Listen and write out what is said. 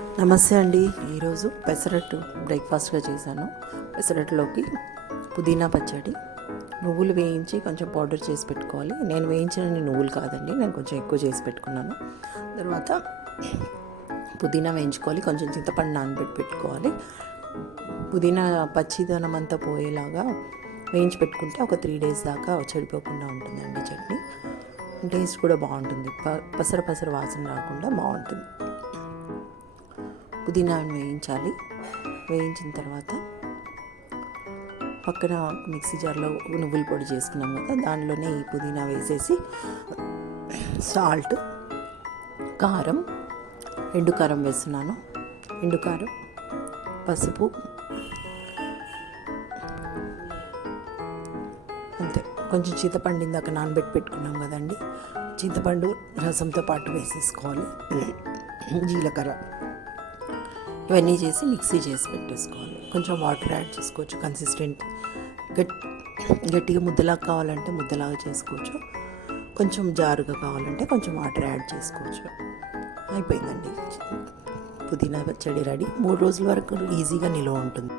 నమస్తే అండి. ఈరోజు పెసరట్టు బ్రేక్ఫాస్ట్గా చేశాను. పెసరట్టులోకి పుదీనా పచ్చడి, నువ్వులు వేయించి కొంచెం పౌడర్ చేసి పెట్టుకోవాలి. నేను వేయించిన నువ్వులు కాదండి, నేను కొంచెం ఎక్కువ చేసి పెట్టుకున్నాను. తర్వాత పుదీనా వేయించుకోవాలి, కొంచెం చింతపండు నానబెట్టి పెట్టుకోవాలి. పుదీనా పచ్చిదనం అంతా పోయేలాగా వేయించి పెట్టుకుంటే ఒక 3 days దాకా చెడిపోకుండా ఉంటుందండి చట్నీ. టేస్ట్ కూడా బాగుంటుంది, పసర వాసన రాకుండా బాగుంటుంది. పుదీనాను వేయించాలి. వేయించిన తర్వాత పక్కన మిక్సీ జార్లో నువ్వుల పొడి చేసుకున్నాం కదా, దానిలోనే ఈ పుదీనా వేసేసి సాల్ట్, కారం, ఎండు కారం వేస్తున్నాను. ఎండు కారం, పసుపు, అంతే. కొంచెం చింతపండు ఇందాక నానబెట్టి పెట్టుకున్నాం కదండి, చింతపండు రసంతో పాటు వేసేసుకోవాలి. జీలకర్ర, ఇవన్నీ చేసి మిక్సీ చేసి పెట్టేసుకోవాలి. కొంచెం వాటర్ యాడ్ చేసుకోవచ్చు. కన్సిస్టెంట్ గట్టిగా ముద్దలాగా కావాలంటే ముద్దలాగా చేసుకోవచ్చు, కొంచెం జారుగా కావాలంటే కొంచెం వాటర్ యాడ్ చేసుకోవచ్చు. అయిపోయిందండి, పుదీనా పచ్చడి రెడీ. 3 రోజుల వరకు ఈజీగా నిల్వ ఉంటుంది.